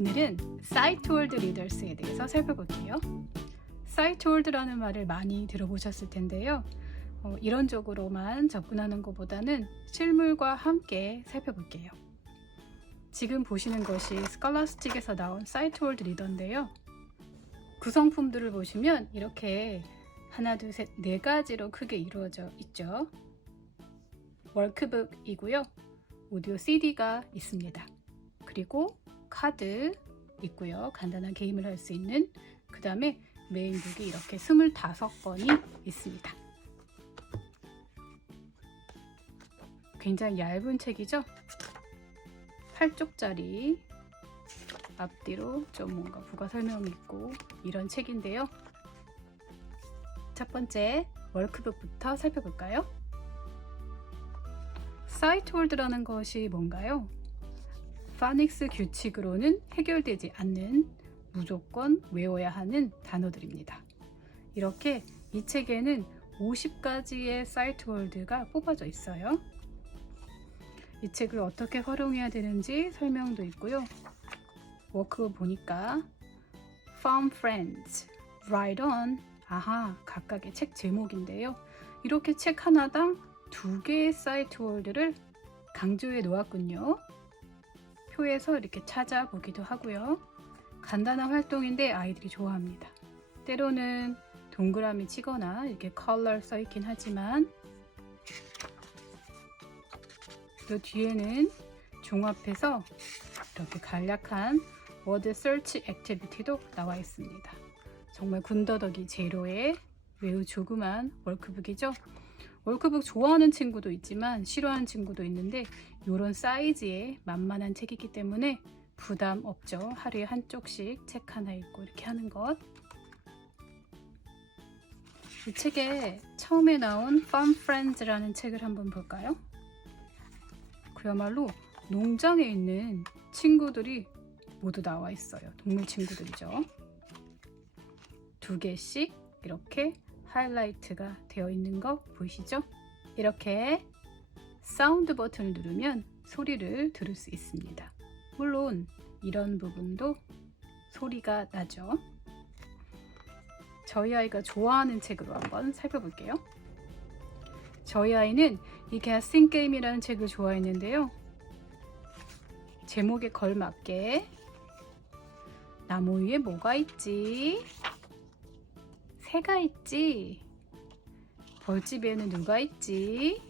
오늘은 사이트월드 리더스에 대해서 살펴볼게요. 사이트월드라는 말을 많이 들어보셨을 텐데요. 이론적으로만 접근하는 것보다는 실물과 함께 살펴볼게요. 지금 보시는 것이 스칼라스틱에서 나온 사이트월드 리더인데요. 구성품들을 보시면 이렇게 하나, 둘, 셋, 네 가지로 크게 이루어져 있죠. 워크북이고요. 오디오 CD가 있습니다. 그리고 카드 있고요. 간단한 게임을 할 수 있는, 그 다음에 메인북이 이렇게 25권이 있습니다. 굉장히 얇은 책이죠? 8쪽짜리, 앞뒤로 좀 뭔가 부가 설명이 있고 이런 책인데요. 첫 번째 워크북부터 살펴볼까요? 사이트월드라는 것이 뭔가요? 파닉스 규칙으로는 해결되지 않는 무조건 외워야 하는 단어들입니다. 이렇게 이 책에는 50가지의 사이트월드가 뽑아져 있어요. 이 책을 어떻게 활용해야 되는지 설명도 있고요. 워크북 보니까 Farm Friends, Ride On, 각각의 책 제목인데요. 이렇게 책 하나당 2개의 사이트월드를 강조해 놓았군요. 표에서 이렇게 찾아보기도 하고요. 간단한 활동인데 아이들이 좋아합니다. 때로는 동그라미 치거나 이렇게 컬러 써 있긴 하지만 또 뒤에는 종합해서 이렇게 간략한 워드 서치 액티비티도 나와 있습니다. 정말 군더더기 제로의 매우 조그만 워크북이죠. 워크북 좋아하는 친구도 있지만 싫어하는 친구도 있는데 이런 사이즈의 만만한 책이기 때문에 부담 없죠. 하루에 한 쪽씩 책 하나 읽고 이렇게 하는 것. 이 책에 처음에 나온 Farm Friends라는 책을 한번 볼까요? 그야말로 농장에 있는 친구들이 모두 나와 있어요. 동물 친구들이죠. 2개씩 이렇게 하이라이트가 되어 있는 거 보이시죠? 이렇게 사운드 버튼을 누르면 소리를 들을 수 있습니다. 물론 이런 부분도 소리가 나죠. 저희 아이가 좋아하는 책으로 한번 살펴볼게요. 저희 아이는 이 게싱 게임이라는 책을 좋아했는데요. 제목에 걸맞게 나무 위에 뭐가 있지? 새가 있지? 벌집에는 누가 있지?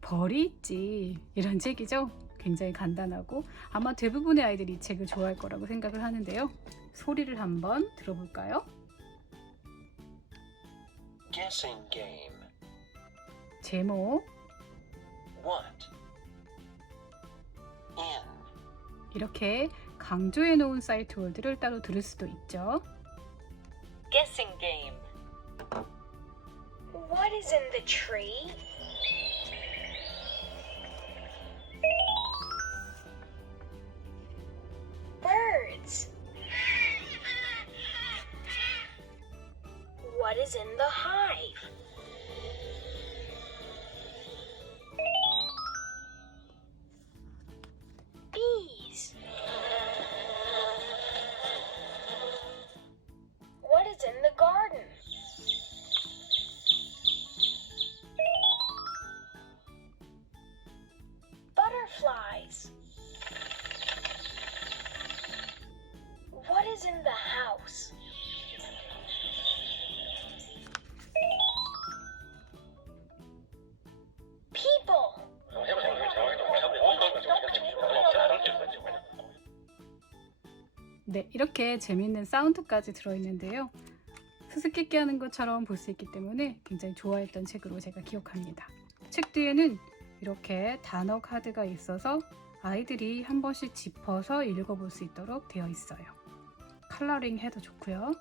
벌이 있지? 이런 책이죠. 굉장히 간단하고 아마 대부분의 아이들이 이 책을 좋아할 거라고 생각을 하는데요. 소리를 한번 들어볼까요? Guessing game. 제목 What? In. 이렇게 강조해 놓은 사이트월드를 따로 들을 수도 있죠. Guessing game. What is in the tree? Birds. What is in the hive? Bees. What is in the garden? Butterflies. What is in the house? People. 네, 이렇게 재미있는 사운드까지 들어있는데요. 수수께끼 하는 것처럼 볼 수 있기 때문에 굉장히 좋아했던 책으로 제가 기억합니다. 책 뒤에는 이렇게 단어 카드가 있어서 아이들이 한 번씩 짚어서 읽어볼 수 있도록 되어 있어요. 컬러링 해도 좋고요.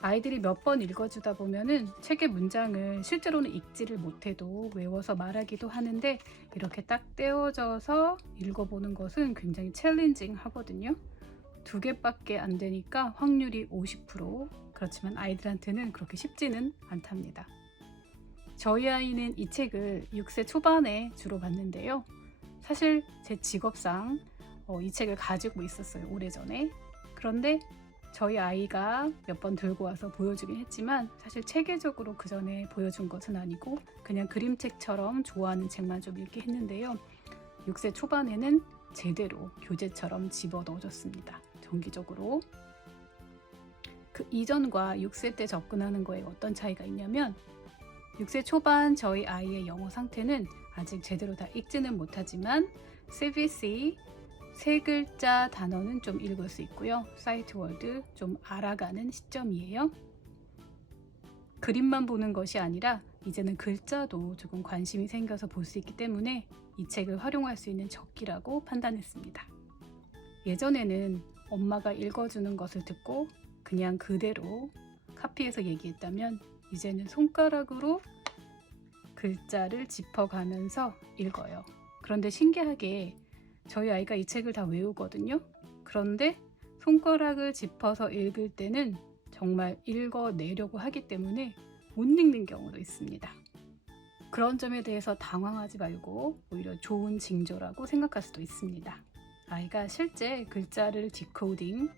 아이들이 몇 번 읽어주다 보면은 책의 문장을 실제로는 읽지를 못해도 외워서 말하기도 하는데 이렇게 딱 떼어져서 읽어보는 것은 굉장히 챌린징 하거든요. 2개밖에 안 되니까 확률이 50%. 그렇지만 아이들한테는 그렇게 쉽지는 않답니다. 저희 아이는 이 책을 6세 초반에 주로 봤는데요. 사실 제 직업상 이 책을 가지고 있었어요. 오래전에. 그런데 저희 아이가 몇 번 들고 와서 보여주긴 했지만 사실 체계적으로 그 전에 보여준 것은 아니고 그냥 그림책처럼 좋아하는 책만 좀 읽게 했는데요. 6세 초반에는 제대로 교재처럼 집어 넣어줬습니다. 정기적으로. 그 이전과 6세 때 접근하는 거에 어떤 차이가 있냐면 6세 초반 저희 아이의 영어 상태는 아직 제대로 다 읽지는 못하지만 CVC 세 글자 단어는 좀 읽을 수 있고요. 사이트 월드 좀 알아가는 시점이에요. 그림만 보는 것이 아니라 이제는 글자도 조금 관심이 생겨서 볼 수 있기 때문에 이 책을 활용할 수 있는 적기라고 판단했습니다. 예전에는 엄마가 읽어주는 것을 듣고 그냥 그대로 카피해서 얘기했다면 이제는 손가락으로 글자를 짚어가면서 읽어요. 그런데 신기하게 저희 아이가 이 책을 다 외우거든요. 그런데 손가락을 짚어서 읽을 때는 정말 읽어내려고 하기 때문에 못 읽는 경우도 있습니다. 그런 점에 대해서 당황하지 말고 오히려 좋은 징조라고 생각할 수도 있습니다. 아이가 실제 글자를 디코딩,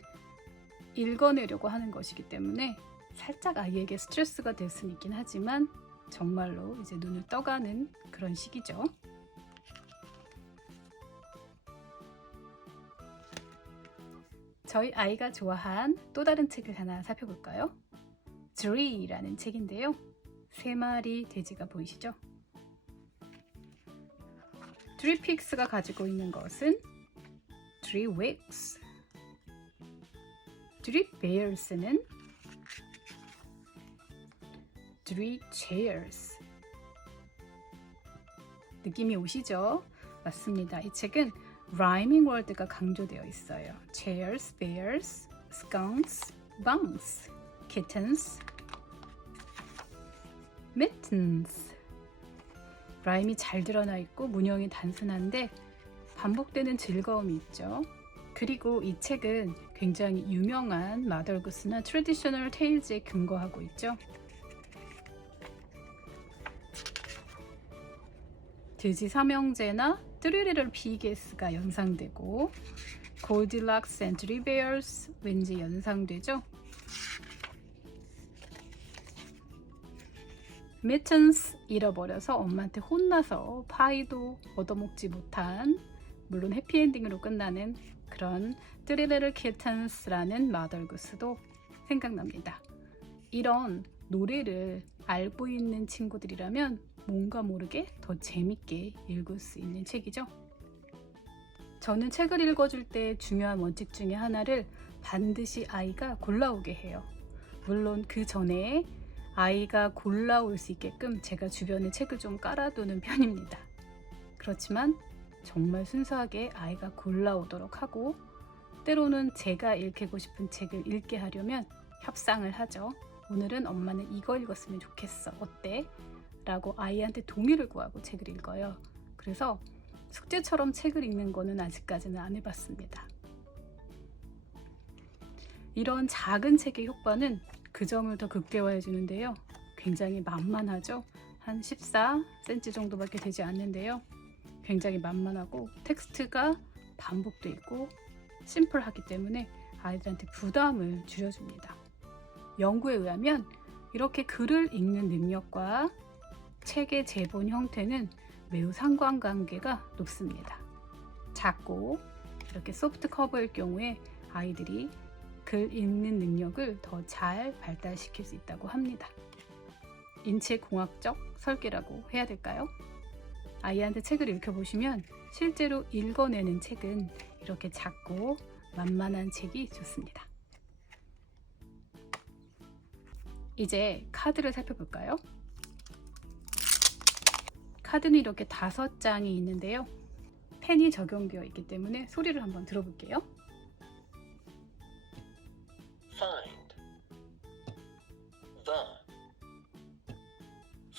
읽어내려고 하는 것이기 때문에 살짝 아이에게 스트레스가 될 수는 있긴 하지만 정말로 이제 눈을 떠가는 그런 시기죠. 저희 아이가 좋아한 또 다른 책을 하나 살펴볼까요? 드리라는 책인데요. 3마리 돼지가 보이시죠? 드리픽스가 가지고 있는 것은 드리윅스, 드리베어스는 드리체어스. 느낌이 오시죠? 맞습니다. 이 책은 라이밍 월드가 강조되어 있어요. chairs, bears, skunks, bunks, kittens, mittens. 라임이 잘 드러나 있고 문형이 단순한데 반복되는 즐거움이 있죠. 그리고 이 책은 굉장히 유명한 마덜구스나 트래디셔널 테일즈에 근거하고 있죠. 돼지 삼형제나 트리리럴 피게스가 연상되고 골디락스 앤 드리베어스 왠지 연상되죠. 미튼스 잃어버려서 엄마한테 혼나서 파이도 얻어먹지 못한, 물론 해피엔딩으로 끝나는 그런 트리리럴 키튼스라는 마덜구스도 생각납니다. 이런 노래를 알고 있는 친구들이라면 뭔가 모르게 더 재밌게 읽을 수 있는 책이죠. 저는 책을 읽어줄 때 중요한 원칙 중에 하나를 반드시 아이가 골라오게 해요. 물론 그 전에 아이가 골라올 수 있게끔 제가 주변에 책을 좀 깔아두는 편입니다. 그렇지만 정말 순수하게 아이가 골라오도록 하고, 때로는 제가 읽고 싶은 책을 읽게 하려면 협상을 하죠. 오늘은 엄마는 이거 읽었으면 좋겠어. 어때? 라고 아이한테 동의를 구하고 책을 읽어요. 그래서 숙제처럼 책을 읽는 거는 아직까지는 안 해봤습니다. 이런 작은 책의 효과는 그 점을 더 극대화해 주는데요. 굉장히 만만하죠. 한 14cm 정도밖에 되지 않는데요. 굉장히 만만하고 텍스트가 반복돼 있고 심플하기 때문에 아이들한테 부담을 줄여줍니다. 연구에 의하면 이렇게 글을 읽는 능력과 책의 제본 형태는 매우 상관관계가 높습니다. 작고 이렇게 소프트 커버일 경우에 아이들이 글 읽는 능력을 더 잘 발달시킬 수 있다고 합니다. 인체공학적 설계라고 해야 될까요? 아이한테 책을 읽혀보시면 실제로 읽어내는 책은 이렇게 작고 만만한 책이 좋습니다. 이제 카드를 살펴볼까요? 카드는 이렇게 5장이 있는데요. 펜이 적용되어 있기 때문에 소리를 한번 들어볼게요.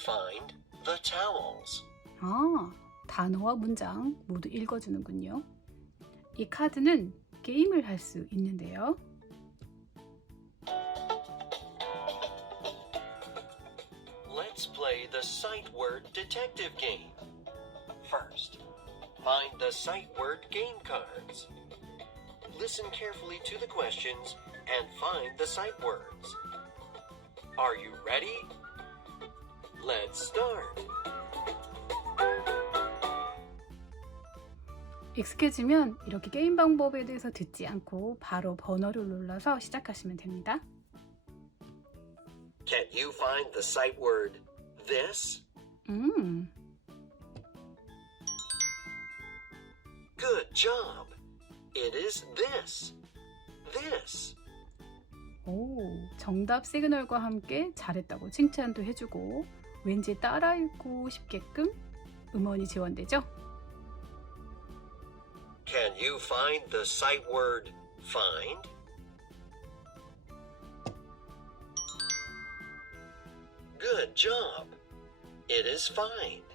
Find the towels. 단어와 문장 모두 읽어주는군요. 이 카드는 게임을 할 수 있는데요. Let's play the sight word detective game. First, Find the sight word game cards. Listen carefully to the questions and find the sight words. Are you ready? Let's start. 익숙해지면 이렇게 게임 방법에 대해서 듣지 않고 바로 번호를 눌러서 시작하시면 됩니다. Can you find the sight word this? Good job. It is this. This. 오, 정답 시그널과 함께 잘했다고 칭찬도 해주고 왠지 따라 읽고 싶게끔 음원이 지원되죠? Can you find the sight word find? Good job. It is find.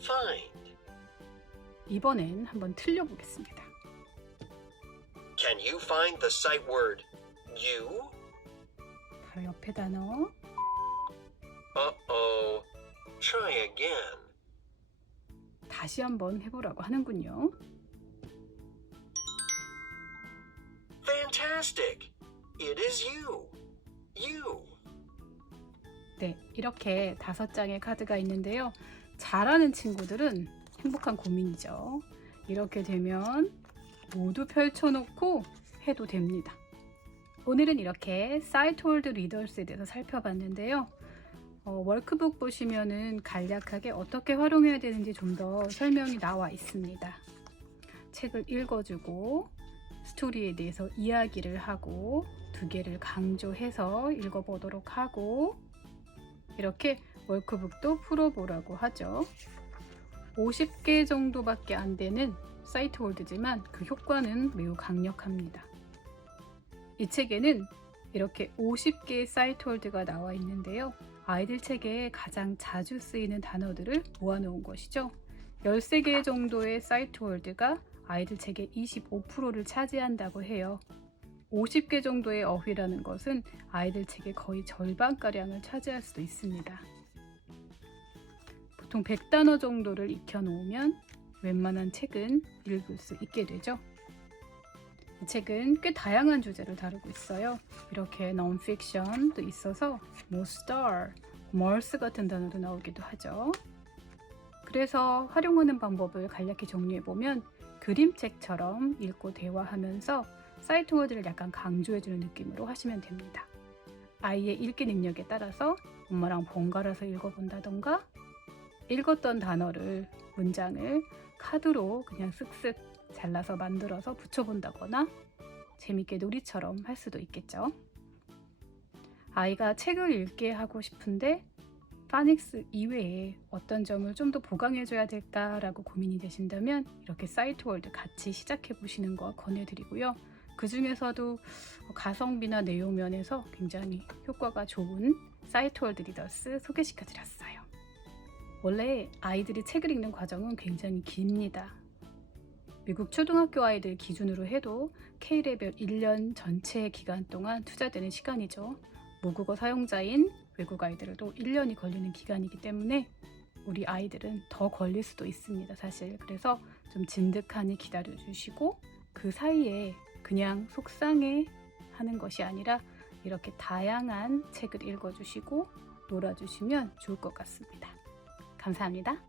Find. 이번엔 한번 틀려보겠습니다. Can you find the sight word you? 바로 옆에 단어. Uh-oh. Try again. 다시 한번 해보라고 하는군요. Fantastic. It is you. You. 네, 이렇게 5장의 카드가 있는데요. 잘하는 친구들은 행복한 고민이죠. 이렇게 되면 모두 펼쳐놓고 해도 됩니다. 오늘은 이렇게 사이트홀드 리더스에 대해서 살펴봤는데요. 워크북 보시면은 간략하게 어떻게 활용해야 되는지 좀 더 설명이 나와 있습니다. 책을 읽어주고 스토리에 대해서 이야기를 하고 2개를 강조해서 읽어보도록 하고 이렇게 워크북도 풀어보라고 하죠. 50개 정도밖에 안 되는 사이트 홀드지만 그 효과는 매우 강력합니다. 이 책에는 이렇게 50개의 사이트 홀드가 나와 있는데요. 아이들 책에 가장 자주 쓰이는 단어들을 모아놓은 것이죠. 13개 정도의 사이트 홀드가 아이들 책의 25%를 차지한다고 해요. 50개 정도의 어휘라는 것은 아이들 책의 거의 절반가량을 차지할 수도 있습니다. 보통 100단어 정도를 익혀놓으면 웬만한 책은 읽을 수 있게 되죠. 이 책은 꽤 다양한 주제를 다루고 있어요. 이렇게 non-fiction도 있어서 뭐 star, 멀스 같은 단어도 나오기도 하죠. 그래서 활용하는 방법을 간략히 정리해보면 그림책처럼 읽고 대화하면서 사이트 워드를 약간 강조해주는 느낌으로 하시면 됩니다. 아이의 읽기 능력에 따라서 엄마랑 번갈아서 읽어본다던가 읽었던 단어를, 문장을 카드로 그냥 쓱쓱 잘라서 만들어서 붙여본다거나 재밌게 놀이처럼 할 수도 있겠죠. 아이가 책을 읽게 하고 싶은데 파닉스 이외에 어떤 점을 좀 더 보강해줘야 될까라고 고민이 되신다면 이렇게 사이트 월드 같이 시작해 보시는 거 권해드리고요. 그 중에서도 가성비나 내용 면에서 굉장히 효과가 좋은 사이트 월드 리더스 소개시켜 드렸어요. 원래 아이들이 책을 읽는 과정은 굉장히 깁니다. 미국 초등학교 아이들 기준으로 해도 K레벨 1년 전체 기간 동안 투자되는 시간이죠. 모국어 사용자인 외국 아이들도 1년이 걸리는 기간이기 때문에 우리 아이들은 더 걸릴 수도 있습니다, 사실. 그래서 좀 진득하니 기다려주시고 그 사이에 그냥 속상해 하는 것이 아니라 이렇게 다양한 책을 읽어주시고 놀아주시면 좋을 것 같습니다. 감사합니다.